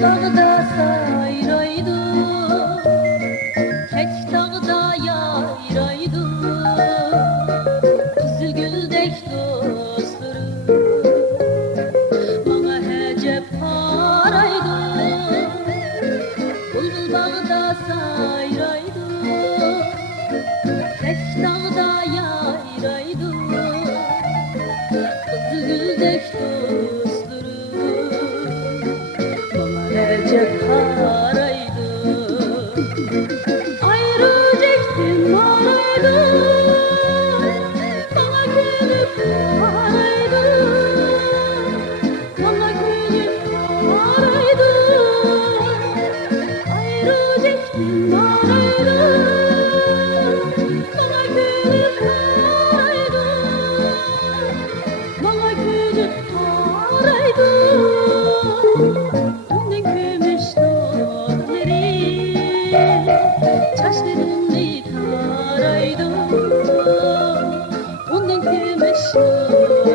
Dağda sayraydı, tek dağda yayraydı. Kızıl güldek dostlarım bana hece paraydı. Bulbul bağda sayraydı, tek dağda yayraydı. Kızıl güldek dostlarım hece paraydı. Ayrı çektim araydı, bana gülüp paraydı. Bana gülüp paraydı. Ayrı çektim araydı, bana gülüp paraydı. Bana gülüp paraydı. Çaşlarını taraydı, onun kömeşörleri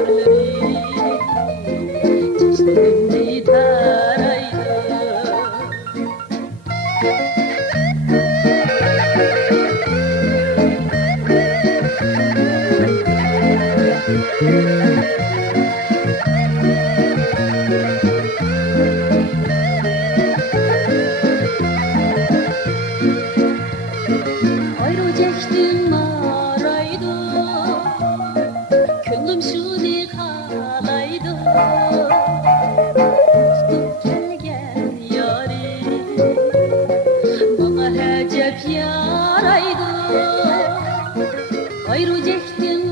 çaşlarını taraydı. Ayrı çektim araydı, könlüm şuni kalaydı. Tutup gelgen yari, bana hecep yaraydı. Ayrı çektim